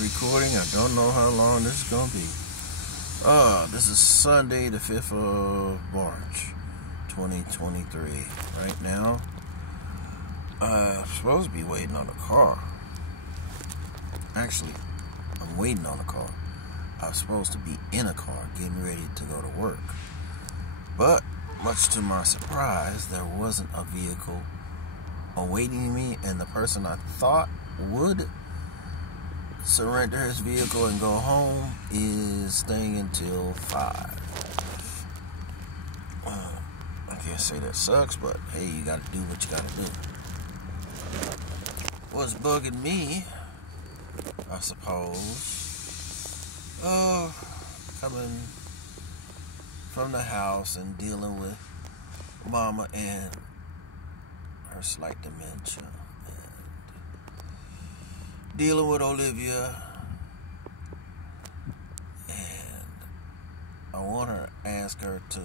recording. I don't know how long this is going to be. This is Sunday, the 5th of March, 2023. Right now, I'm supposed to be waiting on a car. Actually, I'm waiting on a car. I was supposed to be in a car, getting ready to go to work. But, much to my surprise, there wasn't a vehicle awaiting me, and the person I thought would surrender his vehicle and go home is staying until 5. I can't say that sucks, but hey, you gotta do what you gotta do. What's bugging me, I suppose, coming from the house and dealing with Mama and her slight dementia, dealing with Olivia, and I want to ask her to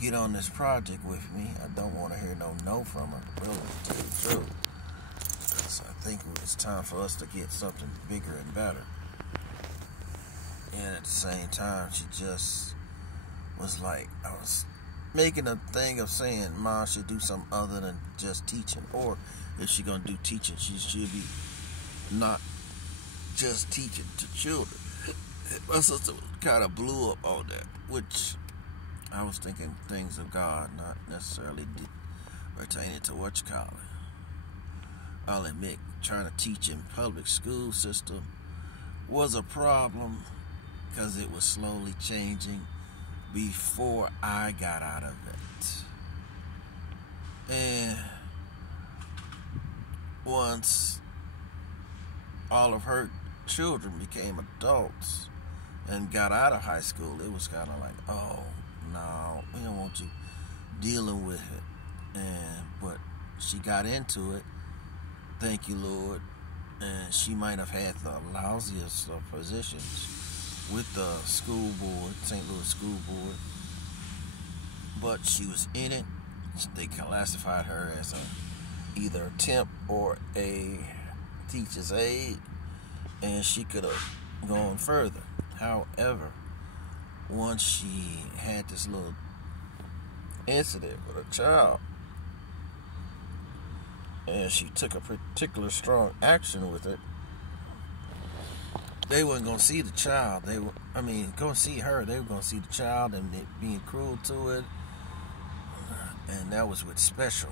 get on this project with me. I don't want to hear no from her, really, to tell you the truth. So I think it's time for us to get something bigger and better. And at the same time, she just was like, I was making a thing of saying Mom should do something other than just teaching, or if she's going to do teaching, she should be not just teaching to children. My sister kind of blew up on that, which I was thinking things of God, not necessarily pertaining to what you call it. I'll admit, trying to teach in public school system was a problem because it was slowly changing before I got out of it. And once all of her children became adults and got out of high school, it was kind of like, oh, no, we don't want you dealing with it. But she got into it, thank you, Lord, and she might have had the lousiest of positions with the school board, St. Louis School Board, but she was in it. They classified her as either a temp or a teacher's aide, and she could have gone further. However, once she had this little incident with a child, and she took a particular strong action with it, they weren't going to see the child. Going to see her. They were going to see the child and it being cruel to it, and that was with special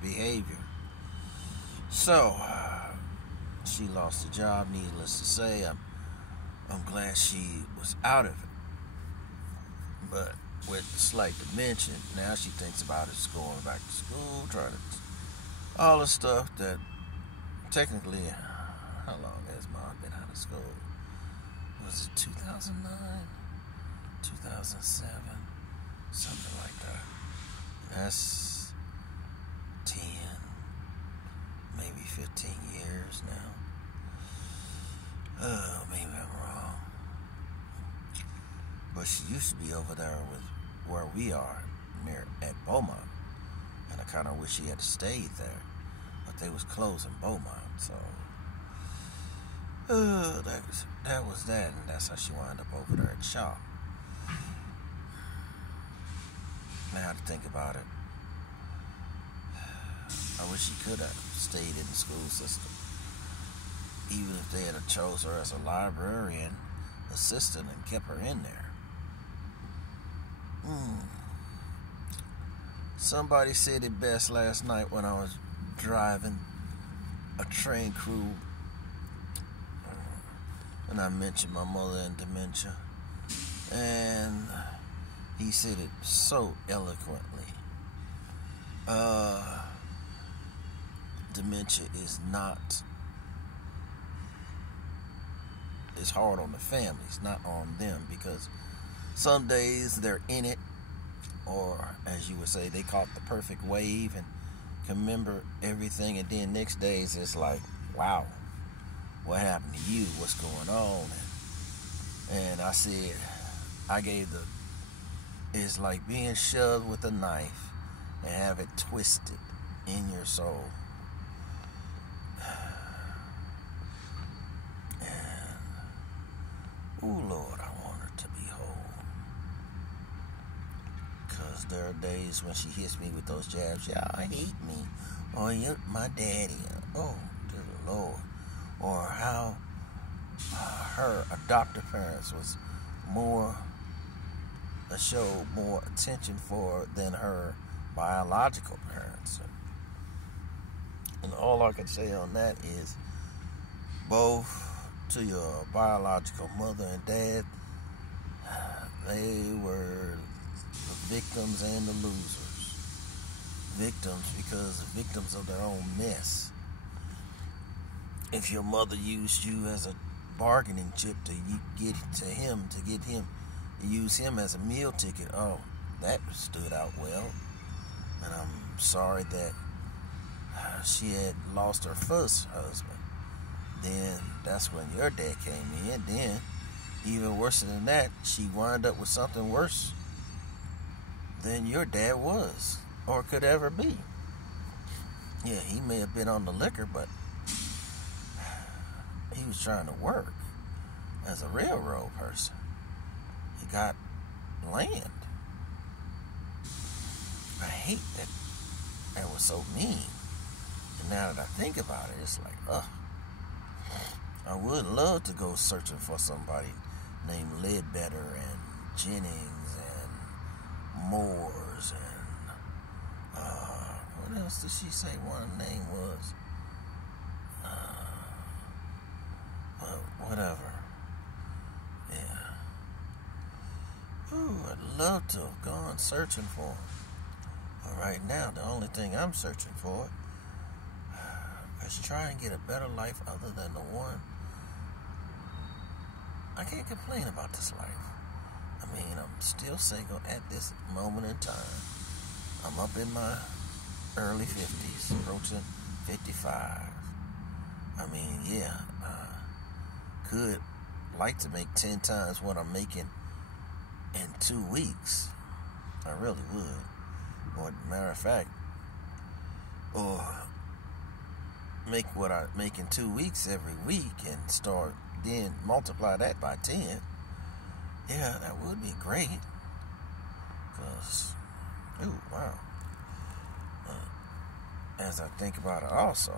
behavior. So she lost the job, needless to say. I'm glad she was out of it. But with the slight dementia, now she thinks about it going back to school, trying to all the stuff that technically, how long has Mom been out of school? Was it 2009, 2007, something like that? That's 10, maybe 15 years now. Maybe I'm wrong. But she used to be over there with where we are, near at Beaumont. And I kind of wish she had stayed there. But they was closing Beaumont, so that was that, and that's how she wound up over there at Shaw. Now to think about it, I wish she could have stayed in the school system, even if they had chose her as a librarian assistant and kept her in there. Somebody said it best last night when I was driving a train crew, and I mentioned my mother and dementia, and he said it so eloquently. Dementia is not, it's hard on the families, not on them, because some days they're in it, or as you would say, they caught the perfect wave and can remember everything, and then next days it's like, wow, what happened to you? What's going on? And I said, it's like being shoved with a knife and have it twisted in your soul. there are days when she hits me with those jabs. Y'all hate me. Or you're my daddy. Oh, dear Lord. Or how her adoptive parents was showed more attention for than her biological parents. And all I can say on that is both to your biological mother and dad, they were the victims and the losers. Victims because victims of their own mess. If your mother used you as a bargaining chip to use him as a meal ticket, oh, that stood out well. And I'm sorry that she had lost her first husband. Then that's when your dad came in. Then, even worse than that, she wound up with something worse than your dad was or could ever be. Yeah, he may have been on the liquor, but he was trying to work as a railroad person. He got land. I hate that that was so mean. And now that I think about it, it's like, ugh. I would love to go searching for somebody named Ledbetter and Jennings and Moores and what else did she say one name was? Whatever. Yeah. Ooh, I'd love to have gone searching for him. But right now, the only thing I'm searching for is try and get a better life other than the one. I can't complain about this life. I mean, I'm still single at this moment in time. I'm up in my early 50s, approaching 55. I mean, yeah, could like to make 10 times what I'm making in 2 weeks. I really would. Or, matter of fact, or make what I make in 2 weeks every week and start then multiply that by 10. Yeah, that would be great. Because, ooh, wow. As I think about it also,